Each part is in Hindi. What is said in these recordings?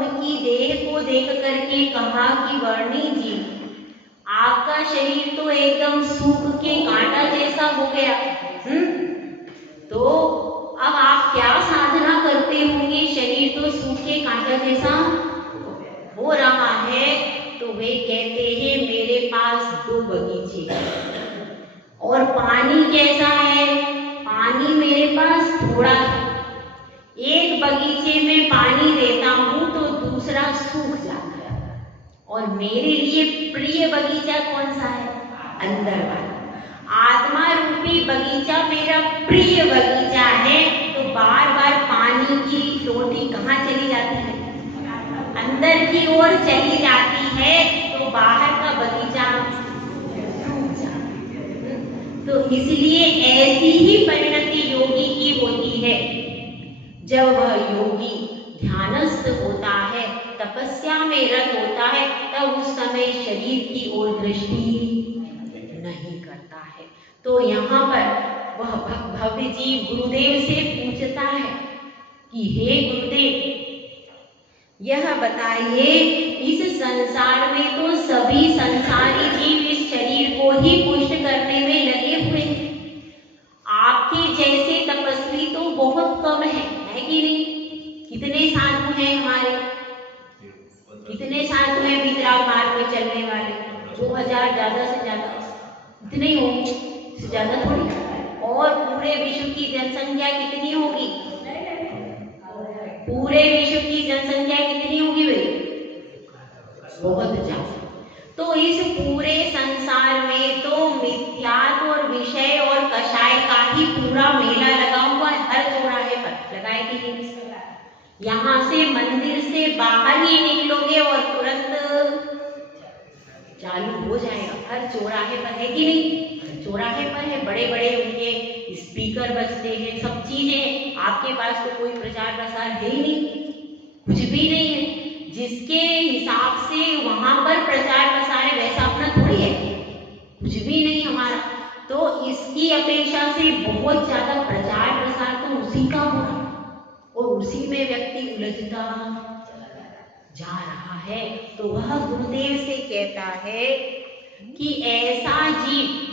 उनकी देह को देख करके कहा कि वर्णी जी, आपका शरीर तो एकदम सूख के कांटा जैसा हो गया। तो अब आप क्या साधना करते होंगे, शरीर तो सूख के कांटा जैसा हो रहा है। तो वे कहते हैं मेरे पास 2 बगीचे और पानी कैसा है, पानी मेरे पास थोड़ा है। एक बगीचे में पानी देता हूं तो दूसरा सूख जाता है। और मेरे लिए प्रिय बगीचा कौन सा है, अंदर वाला आत्मा रूपी बगीचा मेरा प्रिय बगीचा है। तो बार बार पानी की टोटी कहाँ चली जाती है, अंदर की ओर चली जाती है। तो बाहर का बगीचा सूख जाता है। तो इसलिए ऐसी ही परिणति योगी की होती है। जब वह योगी ध्यानस्थ होता है, तपस्या में रत होता है, तब उस समय शरीर की ओर दृष्टि नहीं करता है। तो यहाँ पर वह भव्य जीव गुरुदेव से पूछता है कि हे गुरुदेव, यह बताइए इस संसार में तो सभी संसारी जीव इस शरीर को ही पुष्ट करने में लगे हुए हैं। आपके जैसे तपस्वी तो बहुत कम है कि नहीं? कितने साधु हैं हमारे, कितने साधु हैं वितराग मार्ग में चलने वाले? 2000 ज्यादा से ज्यादा, इतने ही होंगे, इससे ज्यादा थोड़ी। और पूरे विश्व की जनसंख्या कितनी होगी? पूरे विश्व की जनसंख्या कितनी होगी भाई? बहुत ज्यादा। तो इस पूरे संसार में तो मिथ्यात्व और विषय और कषाय का ही पूरा मेला लगा हुआ है। हर चौराहे पर लगाए कि नहीं? यहाँ से मंदिर से बाहर ही निकलोगे और तुरंत चालू हो जाएगा। हर चौराहे पर है कि नहीं? चौराहे पर है, बड़े बड़े उनके स्पीकर बजते हैं, सब चीजें। आपके पास तो कोई प्रचार प्रसार है ही नहीं, कुछ भी नहीं है। जिसके हिसाब से वहां पर प्रचार प्रसार है वैसा अपना थोड़ी है, कुछ भी नहीं हमारा। तो इसकी अपेक्षा से बहुत ज्यादा प्रचार प्रसार तो उसी का हो रहा और उसी में व्यक्ति उलझता जा रहा है। तो वह गुरुदेव से कहता है कि ऐसा जीव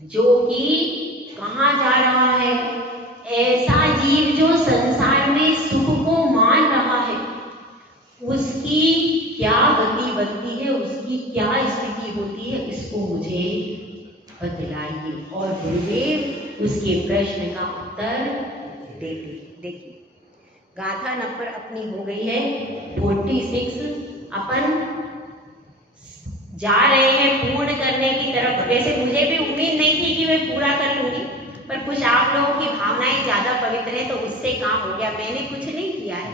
जो कि कहाँ जा रहा है, ऐसा जीव जो संसार में सुख को मान रहा है, उसकी क्या गति बनती है, उसकी क्या स्थिति होती है, इसको मुझे बतलाइए। और गुरुदेव उसके प्रश्न का उत्तर देते। देखिए गाथा नंबर अपनी हो गई है 46। अपन जा रहे हैं पूर्ण करने की तरफ। वैसे मुझे भी उम्मीद नहीं थी कि मैं पूरा कर लूंगी, पर कुछ आप लोगों की भावनाएं ज्यादा पवित्र है तो उससे काम हो गया। मैंने कुछ नहीं किया है,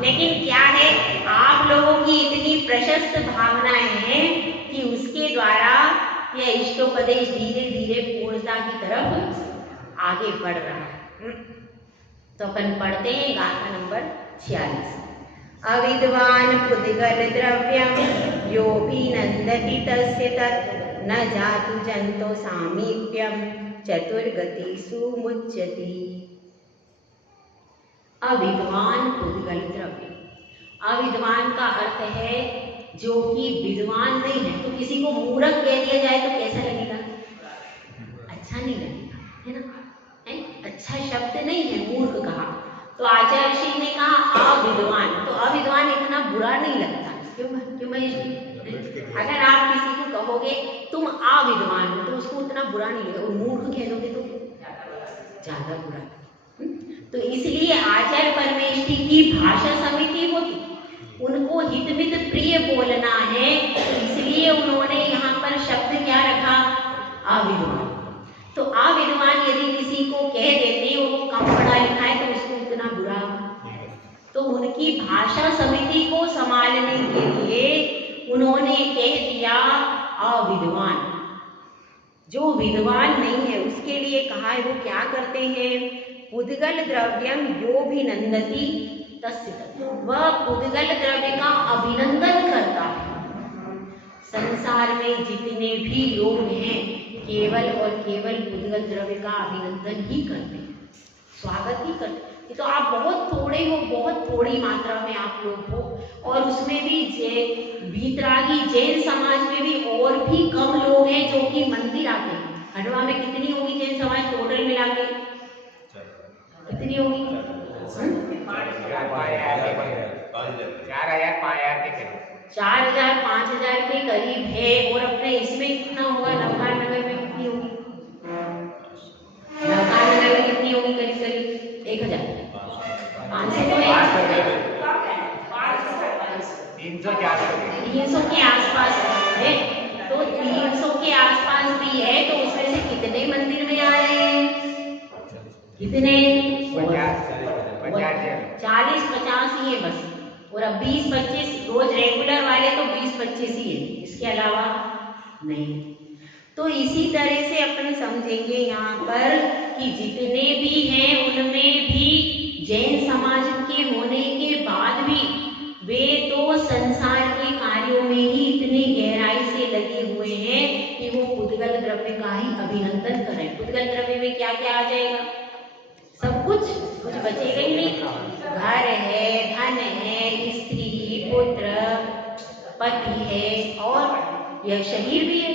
लेकिन क्या है, आप लोगों की इतनी प्रशस्त भावनाएं हैं कि उसके द्वारा यह इष्टोपदेश धीरे धीरे पूर्णता की तरफ आगे बढ़ रहा है। तो अपन पढ़ते हैं गाथा नंबर 46। अविद्वान पुद्गल द्रव्यम यो भी नंदति तस्य तत् न जातु जंतो सामीप्यम चतुर्गतिषु मुच्यति। अविद्वान पुद्गल द्रव्य, अविद्वान का अर्थ है जो कि विद्वान नहीं है। तो किसी को मूर्ख कह दिया जाए तो कैसा लगेगा? अच्छा नहीं लगेगा, है ना? है? अच्छा शब्द नहीं है मूर्ख कहा। तो आचार्य श्री ने कहा अविद्वान, तो अविद्वान इतना बुरा नहीं लगता। क्यों महेश जी? अगर आप किसी को कहोगे तुम अविद्वान हो तो उसको उतना बुरा नहीं लगेगा, और मूर्ख कह दोगे तो ज्यादा बुरा। तो इसलिए आचार्य परमेष्ठी की भाषा समिति होती, उनको हितमित प्रिय बोलना है, इसलिए उन्होंने यहाँ पर शब्द क्या रखा? अविद्वान। तो अविद्वान यदि किसी को कह देते वो कम पढ़ा लिखा है तो उसको इतना बुरा, तो उनकी भाषा समिति को संभालने के लिए उन्होंने कह दिया अविद्वान। जो विद्वान नहीं है उसके लिए कहा है, वो क्या करते हैं? पुद्गल द्रव्यम यो भी नंदति तस्य तत्, वह पुद्गल द्रव्य का अभिनंदन करता है। संसार में जितने भी लोग हैं केवल और केवल पुद्गल द्रव्य का अभिनंदन ही करते हैं, स्वागत ही करते हैं। ये तो आप बहुत थोड़े हो, बहुत थोड़ी मात्रा में आप लोग हो। और उसमें भी वीतरागी जैन समाज में भी और भी कम लोग हैं जो कि मंदिर आते हैं। खंडवा में कितनी होगी जैन समाज टोटल मिला के, कितनी होगी? 4,000-5,000 के करीब है। और अपने इसमें कितना होगा? नवकार नगर में कितनी होगी? नवकार नगर में कितनी होगी? करीब करीब 1,000, 500 300 के आसपास है। तो 300 के आसपास भी है, तो उसमें से कितने मंदिर में जा रहे हैं? कितने? 40-50 ही है बस। और अब 20-25 रोज रेगुलर वाले तो 20-25 ही है, इसके अलावा नहीं। तो इसी तरह से अपन समझेंगे यहाँ पर कि जितने भी हैं उनमें भी जैन समाज के होने के बाद भी वे तो संसार के कार्यों में ही इतनी गहराई से लगे हुए हैं कि वो पुद्गल द्रव्य का ही अभिनंदन करें। पुद्गल द्रव्य में क्या क्या आ जाएगा? सब कुछ बचेगा ही नहीं। घर है, धन है, स्त्री, पुत्र, पति है, और यह शरीर भी है।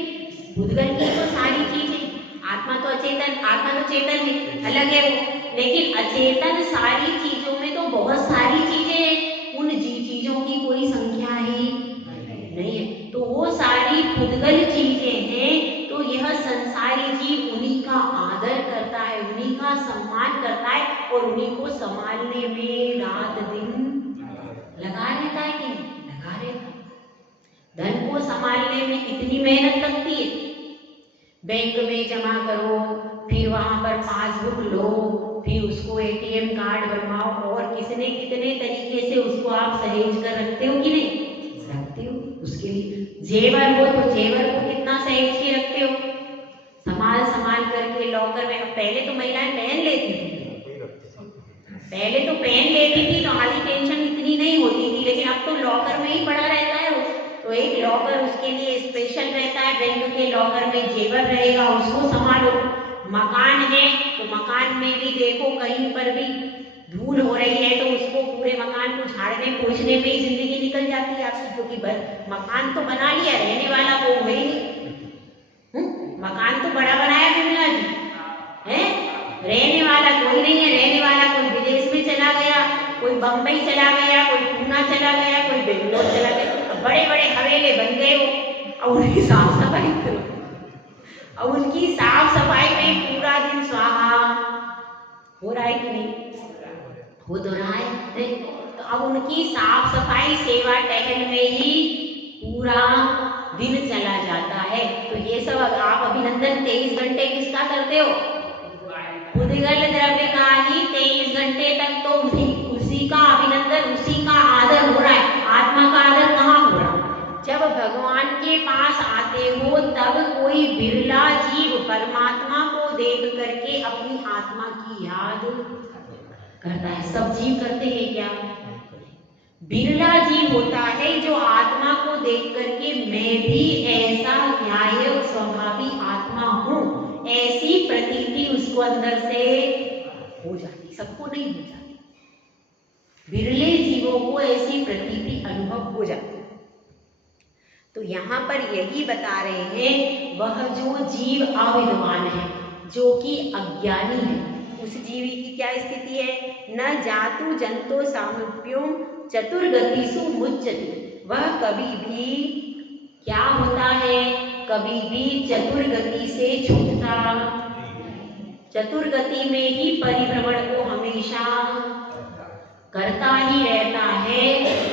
पुद्गल की तो सारी चीजें, आत्मा तो अचेतन, आत्मा तो चेतन है, अलग है वो। लेकिन अचेतन सारी चीजों में तो बहुत सारी चीजें हैं, उन चीजों की कोई संख्या ही नहीं है। तो वो सारी पुद्गल चीजें हैं। तो यह संसारी जीव उन्हीं का आदर करता है, उन्हीं का सम्मान करता है, और उन्हीं को संभालने में रात दिन लगा रहता है कि नहीं? लगा रहता है। धन को संभालने में कितनी मेहनत लगती है। बैंक में जमा करो, फिर वहां पर पासबुक लो, फिर उसको एटीएम कार्ड बनवाओ, और कितने कितने तरीके से उसको आप सहेज कर रखते हो कि नहीं? रखते हो। उसके लिए जेवर हो तो जेवर को कितना सहेज के रखते हो, संभाल संभाल करके लॉकर में। पहले तो महिलाएं पहन लेती थी, पहले तो पहन लेती थी तो आधी टेंशन इतनी नहीं होती थी, लेकिन अब तो लॉकर में ही पड़ा रहता है वो। तो एक लॉकर उसके लिए स्पेशल रहता है, बैंक के लॉकर में जेवर रहेगा, उसको संभालो। मकान है तो मकान में भी देखो कहीं पर भी धूल हो रही है तो उसको पूरे मकान को झाड़ने पोंछने में ही जिंदगी निकल जाती है आपकी, क्योंकि मकान तो बना लिया, रहने वाला वो है ही नहीं। मकान तो बड़ा बनाया बिमला जी है, रहने वाला कोई नहीं है। रहने वाला कोई विदेश में चला गया, कोई बम्बई चला गया, कोई पूना चला गया, कोई बेंगलोर चला गया। बड़े बड़े हवेले बन गए हो, और उनकी साफ सफाई करो, और उनकी साफ सफाई में पूरा दिन स्वाहा हो रहा है कि नहीं? हो तो रहा है। तो अब उनकी साफ सफाई सेवा टहल में ही पूरा दिन चला जाता है। तो ये सब आप अभिनंदन 23 घंटे किसका करते हो? पुद्गल द्रव्य का ही 23 घंटे तक तो उसी का अभिनंदन, उसी का आदर हो रहा है। आत्मा का आदर कहाँ हो रहा है? जब भगवान के पास आते हो तब कोई बिरला जीव परमात्मा को देख करके अपनी आत्मा की याद करता है। सब जीव करते हैं क्या? बिरला जीव होता है जो आत्मा को देख करके मैं भी ऐसा न्याय स्वभावी आत्मा हूँ, ऐसी प्रतीति उसको अंदर से हो जाती। सबको नहीं हो जाती, बिरले जीवों को ऐसी प्रतीति अनुभव हो जाती। तो यहाँ पर यही बता रहे हैं, वह जो जीव अविद्वान है, जो कि अज्ञानी है, उस जीवी की क्या स्थिति है? न जातु जंतो सामीप्योम चतुर्गतिषु मुच्यते। वह कभी भी क्या होता है? कभी भी चतुर्गति से छूटता, चतुर्गति में ही परिभ्रमण को हमेशा करता ही रहता है।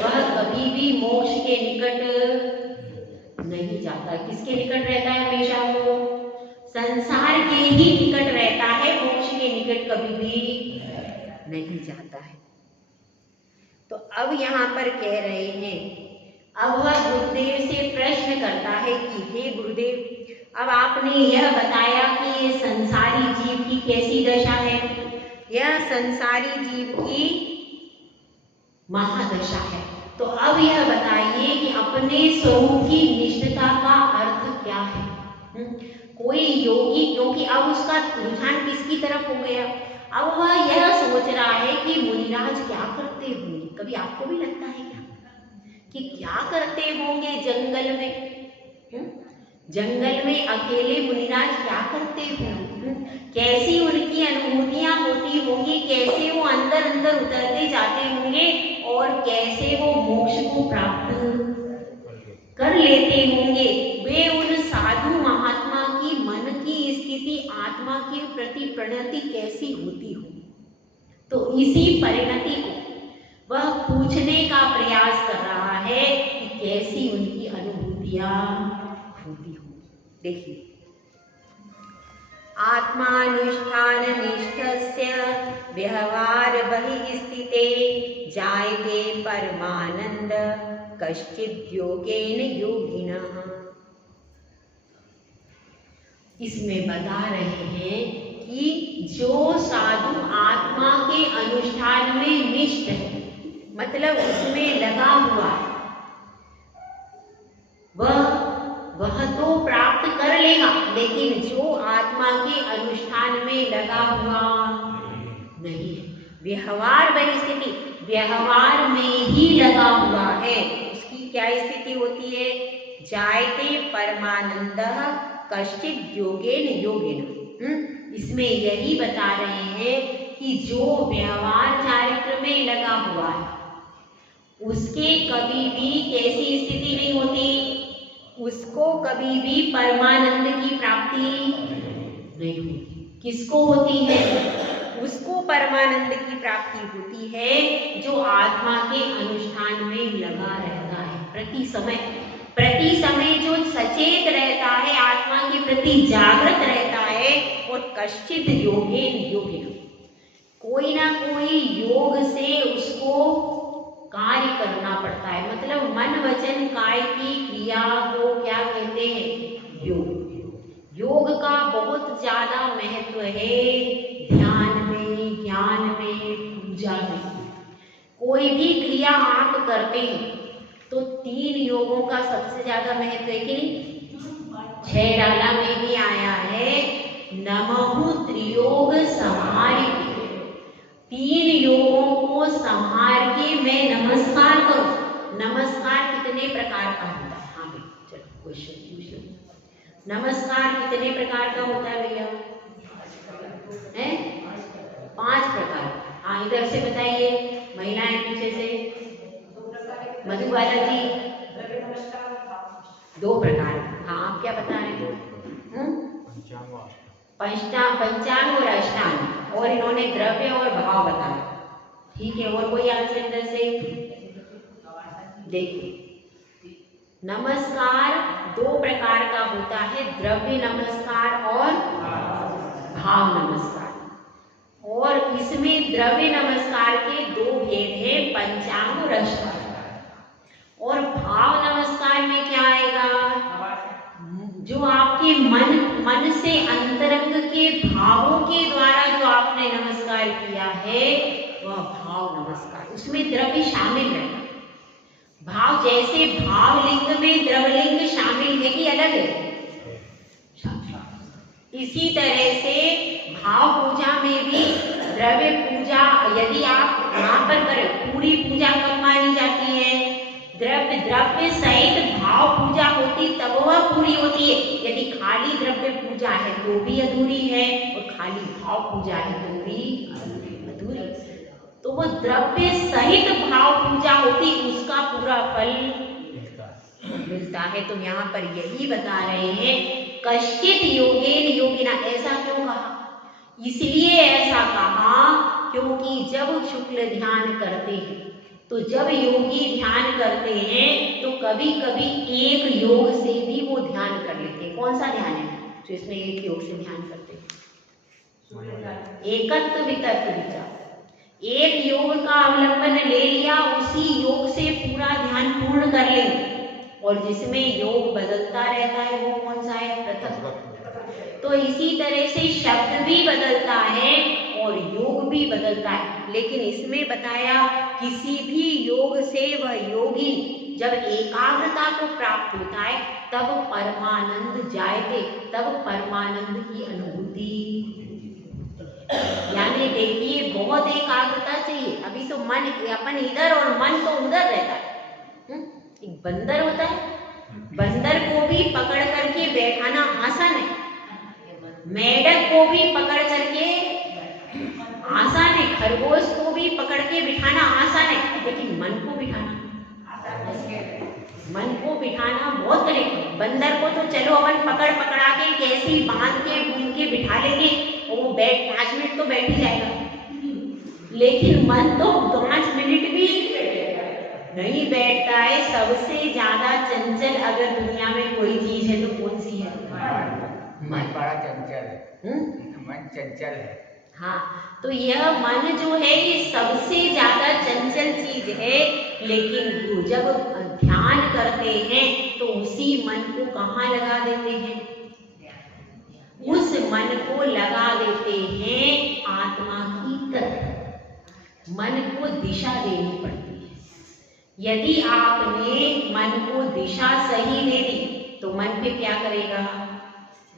वह कभी भी मोक्ष के निकट नहीं जाता। किसके निकट रहता है? हमेशा वो संसार के ही निकट रहता है, मोक्ष के निकट कभी भी नहीं जाता है। तो अब यहाँ पर कह रहे हैं, अब वह गुरुदेव से प्रश्न करता है कि हे गुरुदेव, अब आपने यह बताया कि ये संसारी जीव की कैसी दशा है। यह संसारी जीव की महादशा है। तो अब यह बताइए कि अपने स्वरूप की निष्ठता का अर्थ क्या है। कोई योगी, क्योंकि अब उसका रुझान किसकी तरफ हो गया? अब वह यह सोच रहा है कि मुनिराज क्या करते होंगे। कभी आपको भी लगता है क्या कि क्या करते होंगे जंगल में? जंगल में अकेले मुनिराज क्या करते होंगे? कैसी उनकी अनुभूतियां होती होंगी, कैसे वो अंदर अंदर उतरते जाते होंगे और कैसे वो मोक्ष को प्राप्त कर लेते होंगे। वे उन साधु महात्मा की मन की स्थिति, आत्मा के प्रति परिणति कैसी होती हो। तो इसी परिणति को वह पूछने का प्रयास कर रहा है कि कैसी उनकी अनुभूतियां होती हो। देखिए, आत्मानुष्ठान निष्ठस्य व्यवहार बहिस्थिते जायते परमानंद कश्चिद् योगेन योगिनः। इसमें बता रहे हैं कि जो साधु आत्मा के अनुष्ठान में निष्ठ है, मतलब उसमें लगा हुआ है, वह तो प्राप्त कर लेगा, लेकिन जो आत्मा के अनुष्ठान में लगा हुआ नहीं है, व्यवहार परिस्थिति, व्यवहार में ही लगा हुआ है, उसकी क्या स्थिति होती है? जायते परमानंदः कश्चिद् योगेन योगिनः। इसमें यही बता रहे हैं कि जो व्यवहार चारित्र में लगा हुआ है उसके कभी भी कैसी स्थिति नहीं होती, उसको कभी भी परमानंद की प्राप्ति नहीं होती। किसको होती है? उसको परमानंद की प्राप्ति होती है जो आत्मा के अनुष्ठान में लगा रहता है, प्रति समय जो सचेत रहता है, आत्मा के प्रति जागृत रहता है। और कश्चिद् योगेन योगिनः, कोई ना कोई योग से उसको कार्य करना पड़ता है, मतलब मन वचन काय की क्रिया को क्या कहते हैं? योग। योग का बहुत ज्यादा महत्व है ध्यान में, ज्ञान में, पूजा में। कोई भी क्रिया आप करते हैं तो 3 योगों का सबसे ज्यादा महत्व है कि नहीं? 6 डाला में भी आया है, नमः त्रियोग संहारिके। 3 योगों को संहार के मैं नमस्कार करूं। नमस्कार कितने प्रकार का होता है? हाँ भाई, चलो क्वेश्चन पूछ लो। नमस्कार कितने प्रकार का होता है भैया? 5 प्रकार। हाँ, इधर से बताइए, महिलाएं पीछे से। मधुबाला जी, 2 प्रकार। हाँ, आप क्या बता रहे थे? पंचांग और अष्टांग, और इन्होंने द्रव्य और भाव बताया। ठीक है, और कोई आंसर इधर से? देखिए, नमस्कार 2 प्रकार का होता है, द्रव्य नमस्कार और भाव नमस्कार। और इसमें द्रव्य नमस्कार के 2 भेद हैं, पंचांग और अष्टांग। और भाव नमस्कार में क्या आएगा? जो आपके मन से अंतरंग के भावों के द्वारा जो आपने नमस्कार किया है वह भाव नमस्कार, उसमें द्रव्य शामिल है। भाव, जैसे भावलिंग में द्रवलिंग शामिल है कि अलग है? इसी तरह से भाव पूजा में भी द्रव्य पूजा, यदि आप यहाँ पर करें, पूरी पूजा कब मानी जाती है? द्रव्य सहित भाव पूजा होती तब वह पूरी होती है। यदि खाली द्रव्य पूजा है तो भी अधूरी है, और खाली भाव पूजा है तो भी अधूरी। तो वो द्रव्य सहित भाव पूजा होती, उसका पूरा फल मिलता है। तो यहाँ पर यही बता रहे हैं, कश्चिद् योगेन योगिना। ऐसा क्यों कहा? इसलिए ऐसा कहा क्योंकि जब शुक्ल ध्यान करते हैं, तो जब योगी ध्यान करते हैं तो कभी कभी एक योग से भी वो ध्यान कर लेते हैं। कौन सा ध्यान है तो इसमें एक योग से ध्यान करते हैं? एकत्व वितर्क विचार। एक योग का अवलंबन ले लिया, उसी योग से पूरा ध्यान पूर्ण कर लेंगे। और जिसमें योग बदलता रहता है वो कौन सा है? पृथक। तो इसी तरह से शब्द भी बदलता है और योग भी बदलता है, लेकिन इसमें बताया किसी भी योग से वह योगी जब एकाग्रता को प्राप्त होता है तब परमानंद जायते, तब परमानंद की अनुभूति। यानी देखिए बहुत एकाग्रता चाहिए। अभी तो मन अपन इधर और मन तो उधर रहता है। एक बंदर होता है, बंदर को भी पकड़ करके बैठाना आसान है, मेढक को भी पकड़ करके आसान है, खरगोश को भी पकड़ के बिठाना आसान है, लेकिन मन को बिठाना बहुत कठिन। बंदर को तो चलो अपन पकड़ पकड़ा के कैसे ही बांध के घूम के बिठा लेंगे और वो 5 मिनट तो बैठ ही जाएगा, लेकिन मन तो 5 मिनट भी नहीं बैठता है। सबसे ज्यादा चंचल अगर दुनिया में कोई चीज है तो कौन सी है? मन बड़ा चंचल है। मन चंचल है। हाँ, तो यह मन जो है ये सबसे ज्यादा चंचल चीज है, लेकिन जब ध्यान करते हैं तो उसी मन को कहाँ लगा देते हैं? उस मन को लगा देते हैं आत्मा की तरफ। मन को दिशा देनी पड़ती है। यदि आपने मन को दिशा सही दे दी तो मन फिर क्या करेगा?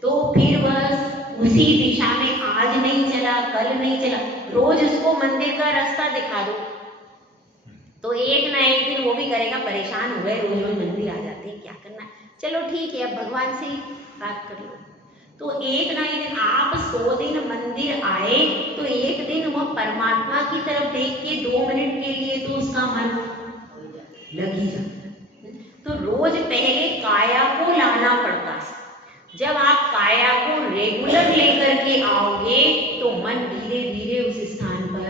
तो फिर बस उसी दिशा में आज नहीं चला, कल नहीं चला, रोज उसको मंदिर का रास्ता दिखा दो तो एक ना एक दिन वो भी करेगा, परेशान हो गए, रोज रोज मंदिर आ जाते हैं, क्या करना, चलो ठीक है अब भगवान से बात कर लो। तो एक ना एक दिन आप 100 दिन मंदिर आए तो एक दिन वह परमात्मा की तरफ देख के 2 मिनट के लिए तो उसका मन लग ही जाता है। तो रोज पहले काया को लाना पड़ता है। जब आप काया को रेगुलर लेकर के आओगे तो मन धीरे धीरे उस स्थान पर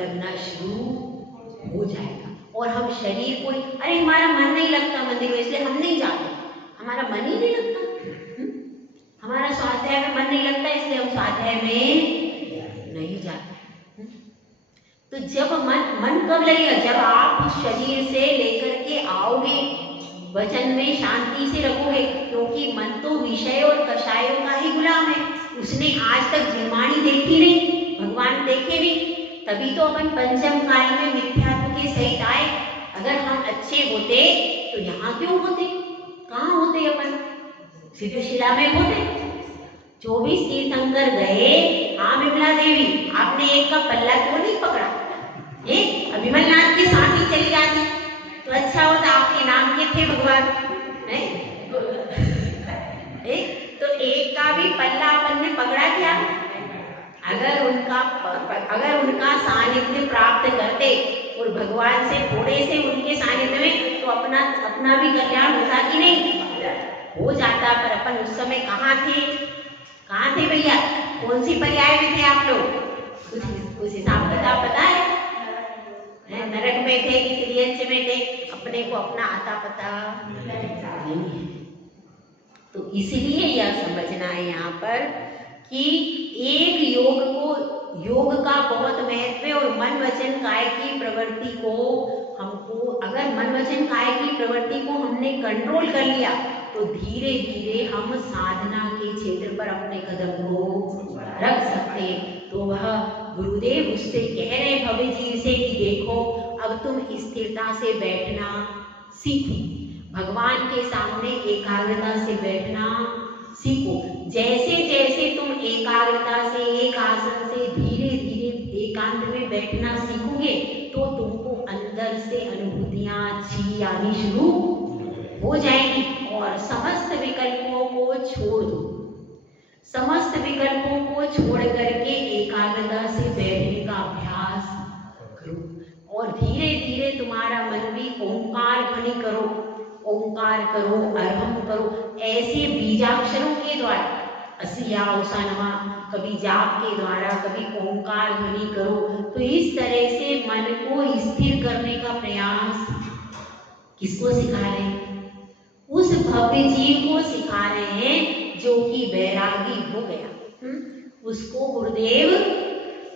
लगना शुरू हो जाएगा। और हम शरीर को, अरे हमारा मन नहीं लगता मंदिर में इसलिए हम नहीं जाते, हमारा मन ही नहीं लगता, हमारा स्वाध्याय में मन नहीं लगता इसलिए हम स्वाध्याय में नहीं जाते। तो जब मन कब लगेगा? जब आप उस शरीर से लेकर के आओगे, वचन में शांति से रखोगे, क्योंकि मन तो विषय और कषायों का ही गुलाम है। उसने आज तक निर्माणी देखी नहीं, भगवान देखे नहीं, तभी तो अपन पंचम काल में मिथ्यात्व के सहित आए। अगर हम अच्छे होते तो यहाँ क्यों होते? कहाँ होते? अपन सिद्धशिला में होते। 24 तीर्थंकर गए। हाँ विमला देवी, आपने एक का पल्ला क्यों नहीं पकड़ा? विमलनाथ के साथ ही चली जाती तो अच्छा होता, आपके नाम के थे भगवान, तो एक का भी पल्ला अपन ने पकड़ा क्या? अगर उनका सानिध्य प्राप्त करते और भगवान से थोड़े से उनके सानिध्य में तो अपना भी कल्याण होता कि नहीं? हो जाता। पर अपन उस समय कहाँ थे भैया? कौन सी पर्याय में थे आप लोग? कुछ हिसाब किताब पता है? नरक में थे कि त्रियंच में थे? अपने को अपना आता पता नहीं है। तो इसलिए यह समझना है यहाँ पर कि एक योग का बहुत महत्व है। और मन वचन काय की प्रवृत्ति को हमको, अगर मन वचन काय की प्रवृत्ति को हमने कंट्रोल कर लिया तो धीरे धीरे हम साधना के क्षेत्र पर अपने कदम को रख सकते हैं। तो वह गुरुदेव उससे कह रहे भव्य जी से कि देखो अब तुम स्थिरता से बैठना सीखो, भगवान के सामने एकाग्रता से बैठना सीखो। जैसे जैसे तुम एकाग्रता से, एक आसन से धीरे धीरे एकांत में बैठना सीखोगे तो तुमको अंदर से अनुभूतियां अच्छी आनी शुरू हो जाएंगी। और समस्त विकल्पों को छोड़ दो, समस्त विकल्पों को छोड़ करके एकाग्रता से बैठने का अभ्यास करो। और धीरे धीरे तुम्हारा मन भी ओंकार ध्वनि करो, ओंकार करो, अरहम करो, ऐसे बीजाक्षरों के द्वारा असिया उसानमा, कभी जाप के द्वारा, कभी ओंकार ध्वनि करो। तो इस तरह से मन को स्थिर करने का प्रयास किसको सिखा रहे हैं? उस भव्य जीव को सिखा रहे हैं जो कि वैरागी हो गया, उसको गुरुदेव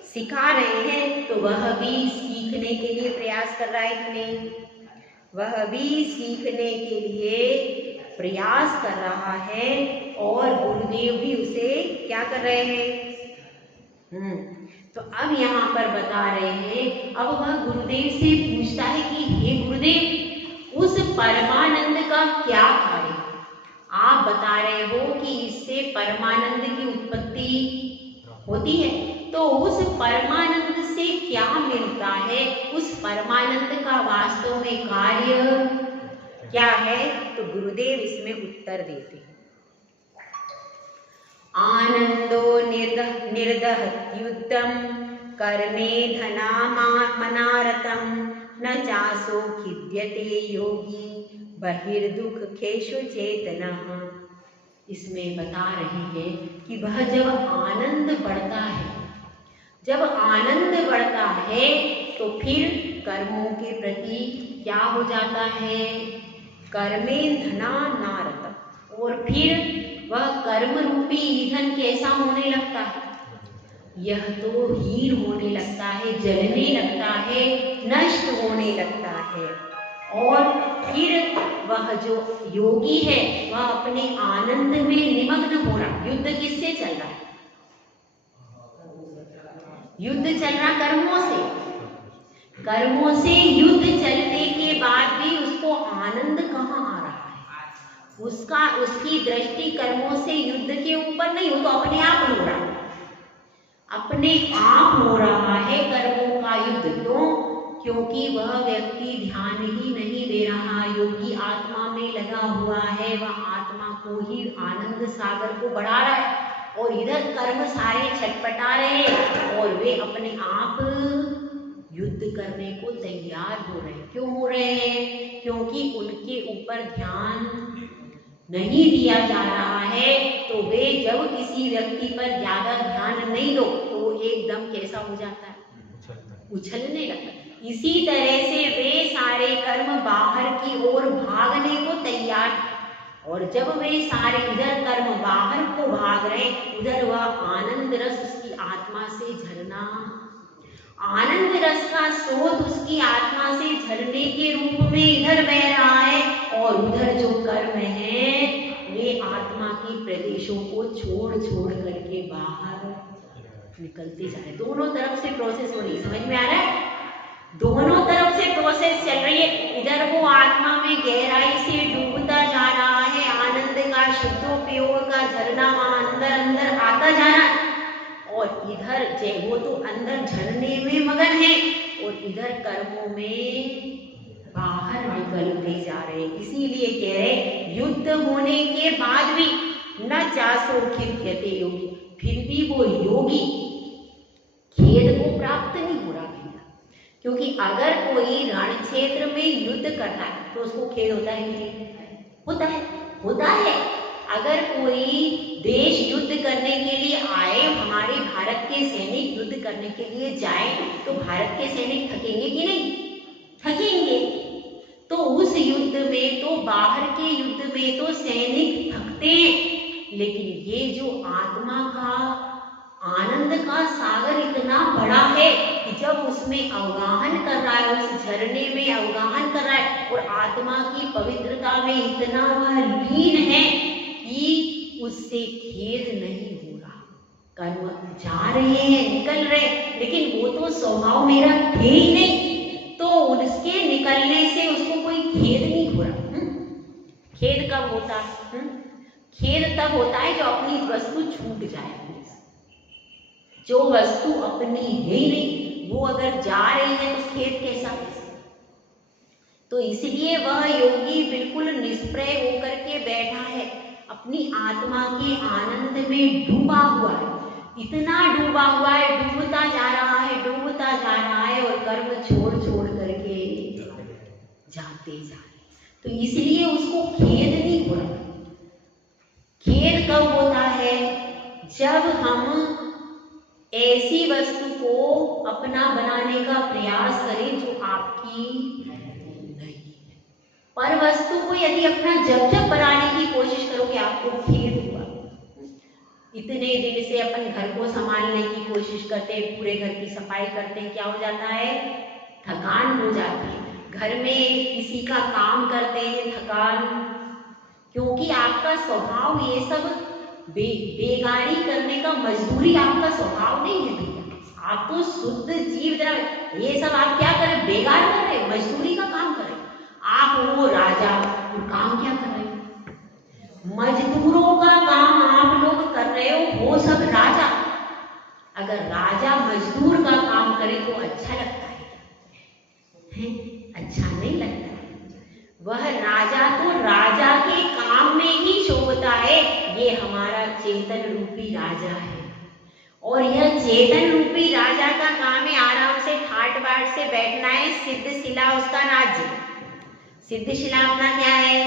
सिखा रहे हैं। तो वह भी सीखने के लिए प्रयास कर रहा है कि नहीं? वह भी सीखने के लिए प्रयास कर रहा है और गुरुदेव भी उसे क्या कर रहे हैं? तो अब यहाँ पर बता रहे हैं, अब वह गुरुदेव से पूछता है कि हे गुरुदेव, उस परमानंद का क्या कार्य? आप बता रहे हो कि इससे परमानंद की उत्पत्ति होती है, तो तो उस परमानंद से क्या मिलता है, उस परमानंद का वास्तव में कार्य क्या है? तो गुरुदेव इसमें उत्तर देते हैं। आनंदो निर्दहत्युद्धं कर्मे धनामनारतं न चासो खिद्यते योगी बहिर्दुःखेषु चेतनः। इसमें बता रहे हैं कि वह जब आनंद बढ़ता है, जब आनंद बढ़ता है तो फिर कर्मों के प्रति क्या हो जाता है? कर्मे धनानारतम्, और फिर वह कर्म रूपी ईंधन कैसा होने लगता है? यह तो हीन होने लगता है, जलने लगता है, नष्ट होने लगता है। और फिर वह जो योगी है वह अपने आनंद में निमग्न हो रहा। युद्ध किससे चल रहा है? युद्ध चल रहा कर्मों से। कर्मों से युद्ध चलने के बाद भी उसको आनंद कहाँ आ रहा है? उसकी दृष्टि कर्मों से युद्ध के ऊपर नहीं, हो तो अपने आप हो रहा है, अपने आप हो रहा है कर्मों का युद्ध। क्यों? क्योंकि वह व्यक्ति ध्यान ही नहीं दे रहा, योगी आत्मा में लगा हुआ है, वह आत्मा को ही आनंद सागर को बढ़ा रहा है, और इधर कर्म सारे छटपटा रहे हैं और वे अपने आप युद्ध करने को तैयार हो रहे हैं। क्यों हो रहे हैं? क्योंकि उनके ऊपर ध्यान नहीं दिया जा रहा है। तो वे जब किसी व्यक्ति पर ज्यादा ध्यान नहीं दो तो वो एकदम कैसा हो जाता है? उछलने लगता है। इसी तरह से वे सारे कर्म बाहर की ओर भागने को तैयार, और जब वे सारे इधर कर्म बाहर को भाग रहे, उधर वह आनंद रस उसकी आत्मा से झरना, आनंद रस का स्रोत उसकी आत्मा से झरने के रूप में इधर बह रहा है, और उधर जो कर्म है वे आत्मा के प्रदेशों को छोड़ छोड़ करके बाहर निकलते जा रहे। दोनों तरफ से प्रोसेस हो रही, समझ में आ रहा है? दोनों तरफ से प्रोसेस चल रही है। इधर वो आत्मा में गहराई से डूबता जा रहा है, आनंद का शुद्धोपयोग का झरना वहां अंदर अंदर आता जा रहा है, और इधर वो तो अंदर झरने में मगन है और इधर कर्मों में बाहर निकलते जा रहे हैं। इसीलिए कह रहे युद्ध होने के बाद भी न चासो खिद्यते योगी, फिर भी वो योगी खेद को प्राप्त नहीं हो रहा भैया। क्योंकि अगर कोई रण क्षेत्र में युद्ध करता है तो उसको खेद होता है कि नहीं? होता है। अगर कोई देश युद्ध करने के लिए आए, हमारे भारत के सैनिक युद्ध करने के लिए जाए, तो भारत के सैनिक थकेंगे कि नहीं? थकेंगे। तो उस युद्ध में तो, बाहर के युद्ध में तो सैनिक थकते हैं, लेकिन ये जो आत्मा का आनंद का सागर इतना बड़ा है कि जब उसमें अवगाहन कर रहा है, उस झरने में अवगाहन कर रहा है, और आत्मा की पवित्रता में इतना वह लीन है कि उससे खेद नहीं हो रहा। कर्म जा रहे हैं, निकल रहे, लेकिन वो तो स्वभाव मेरा थे ही नहीं, तो उसके निकलने से उसको कोई खेद नहीं हो रहा। खेद कब होता है? खेद तब होता है जो अपनी वस्तु छूट जाए। जो वस्तु अपनी है ही नहीं, वो अगर जा रही है तो खेद कैसा? तो इसलिए वह योगी बिल्कुल निष्प्रय होकर के बैठा है, अपनी आत्मा के आनंद में डूबा हुआ है, इतना डूबा हुआ है, डूबता जा रहा है, डूबता जा रहा है, और कर्म छोड़ छोड़ करके जाते जा रहे। तो इसलिए उसको खेद नहीं हो रहा। खेद कब होता है? जब हम ऐसी वस्तु को अपना बनाने का प्रयास करें जो आपकी नहीं है। पर वस्तु को यदि अपना जब जब बनाने की कोशिश करोगे आपको खेद हुआ। इतने दिन से अपन घर को संभालने की कोशिश करते हैं, पूरे घर की सफाई करते हैं, क्या हो जाता है? थकान हो जाती है। घर में किसी का काम करते हैं, थकान, क्योंकि आपका स्वभाव ये सब बेगारी करने का, मजदूरी आपका स्वभाव नहीं है भैया। आप तो शुद्ध जीव द्रव्य, ये सब आप क्या कर रहे? बेगार कर रहे, मजदूरी का काम कर रहे। आप वो राजा, वो काम क्या कर रहे हो? मजदूरों का काम आप लोग कर रहे हो, वो सब राजा। अगर राजा ये हमारा चेतन रूपी राजा है और यह चेतन रूपी राजा का काम है आराम से ठाट बाट से बैठना है। सिद्धशिला उसका राज्य। सिद्धशिला अपना क्या है?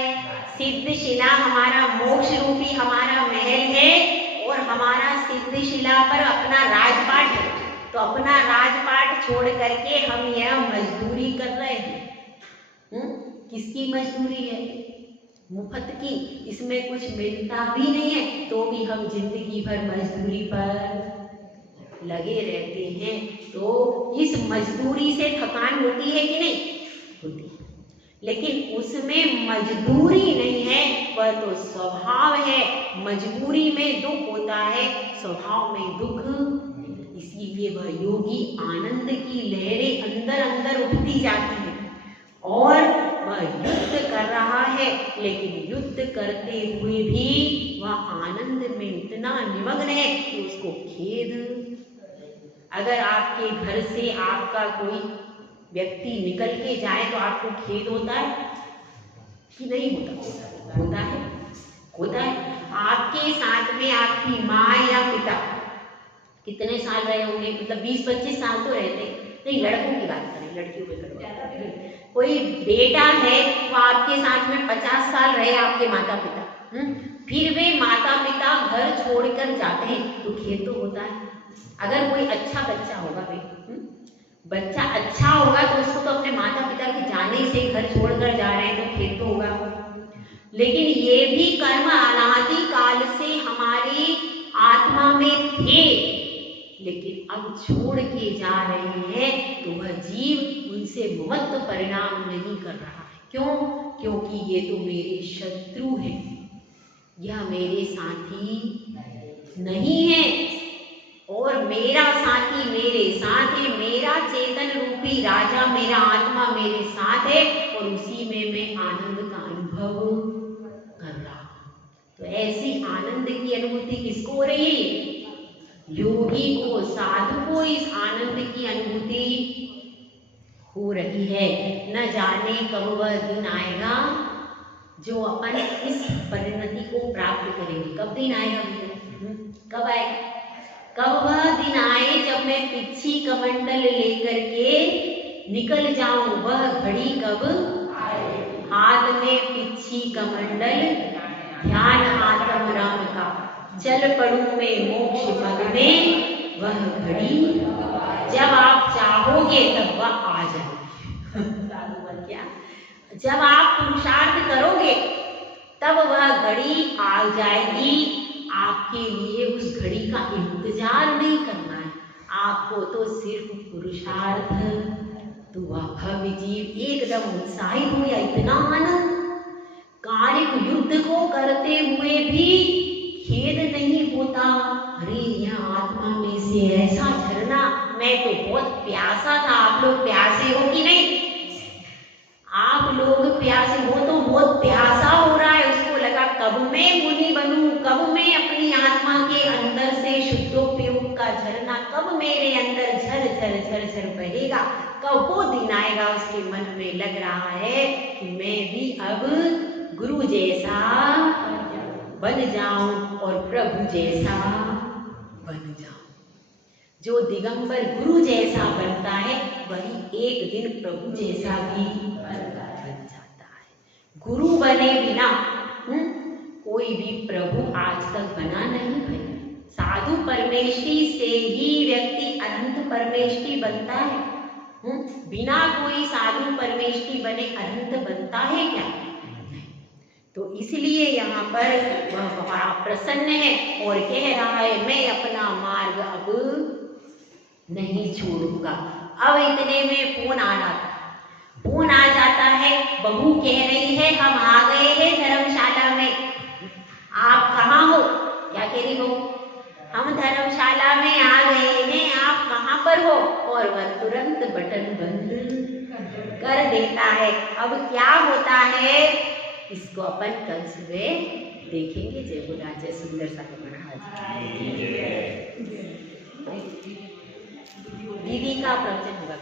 सिद्धशिला हमारा मोक्ष रूपी हमारा महल है और हमारा सिद्धशिला पर अपना राजपाट है। तो अपना राजपाट छोड़ करके हम यह मजदूरी कर रहे हैं। किसकी मजदूरी है? मुफ्त की। इसमें कुछ मिलता भी नहीं है तो भी हम जिंदगी भर मजदूरी पर लगे रहते हैं। तो इस मजदूरी से थकान होती है कि नहीं होती है, लेकिन उसमें मजदूरी नहीं है, वह तो स्वभाव है। मजबूरी में दुख होता है, स्वभाव में दुख। इसीलिए वह योगी आनंद की लहरें अंदर अंदर उठती जाती है और वह युद्ध कर रहा है, लेकिन युद्ध करते हुए भी वह आनंद में इतना निमग्न है कि उसको खेद। अगर आपके घर से आपका कोई व्यक्ति निकल के जाए तो आपको खेद होता है कि नहीं होता? होता है, होता है। आपके साथ में आपकी माँ या पिता कितने साल रहे होंगे? मतलब 20-25 साल तो रहते नहीं। लड़कों की बात करें, लड़कियों की करो। कोई बेटा है वो आपके साथ में 50 साल रहे, आपके माता पिता, फिर वे माता पिता घर छोड़कर जाते हैं तो खेद तो होता है। अगर कोई अच्छा बच्चा होगा, बच्चा अच्छा होगा तो उसको तो अपने माता पिता के जाने से घर छोड़कर जा रहे हैं तो खेद तो होगा। लेकिन ये भी कर्म अनादि काल से हमारी आत्मा में थे, लेकिन अब छोड़ के जा रहे हैं तो वह जीव उनसे ममत्व परिणाम नहीं कर रहा है। क्यों? क्योंकि ये तो मेरे शत्रु हैं, यह मेरे साथी नहीं है। और मेरा साथी मेरे साथ है, मेरा चेतन रूपी राजा, मेरा आत्मा मेरे साथ है और उसी में मैं आनंद का अनुभव कर रहा हूं। तो ऐसी आनंद की अनुभूति किसको हो रही है? योगी को, साधु को इस आनंद की अनुभूति हो रही है। न जाने कब वह दिन आएगा जो अपन इस परिणति को प्राप्त करेंगे। कब दिन आएगा? कब आएगा? कब वह दिन आए जब मैं पिच्छी कमंडल लेकर के निकल जाऊं, वह घड़ी कब आए? हाथ में पिच्छी कमंडल, ध्यान आत्म राम का, चल पड़ूं मैं मोक्ष पद में, वह घड़ी जब आप चाहोगे तब वह आ जाएगी। क्या? जब आप पुरुषार्थ करोगे तब वह घड़ी आ जाएगी। आपके लिए उस घड़ी का इंतजार नहीं करना है, आपको तो सिर्फ पुरुषार्थ। तो वह भव्य जीव एकदम उत्साहित हो या इतना आनंद, कालिक युद्ध को करते हुए भी खेद नहीं होता। अरे यह आत्मा में से ऐसा झरना, मैं तो बहुत प्यासा था। आप लोग प्यासे हो कि नहीं? आप लोग प्यासे हो तो बहुत प्यासा हो रहा है, उसको लगा कब मैं मुनि बनूं, कब मैं अपनी आत्मा के अंदर से शुद्धोपयोग का झरना कब मेरे अंदर झर झर झर झर बहेगा, कब वो दिन आएगा। उसके मन में लग रहा है कि मैं भी अब गुरु जैसा बन जाऊं और प्रभु जैसा बन जाऊं। जो दिगंबर गुरु जैसा बनता है वही एक दिन प्रभु जैसा भी बन जाता है। गुरु बने बिना कोई भी प्रभु आज तक बना नहीं है। साधु परमेष्टि से ही व्यक्ति अनंत परमेष्टि बनता है। बिना कोई साधु परमेष्टि बने अनंत बनता है क्या? तो इसलिए यहाँ पर वह बड़ा प्रसन्न है और कह रहा है मैं अपना मार्ग अब नहीं छोड़ूंगा। अब इतने में फोन आ रहा था, फोन आ जाता है, बहू कह रही है हम आ गए हैं धर्मशाला में, आप कहाँ हो? क्या कह रही बहू? हम धर्मशाला में आ गए हैं, आप कहाँ पर हो? और वह तुरंत बटन बंद कर देता है। अब क्या होता है इसको अपन कल सुबह देखेंगे। जय बोला जय सुंदर सा दीदी का प्रवचन होगा।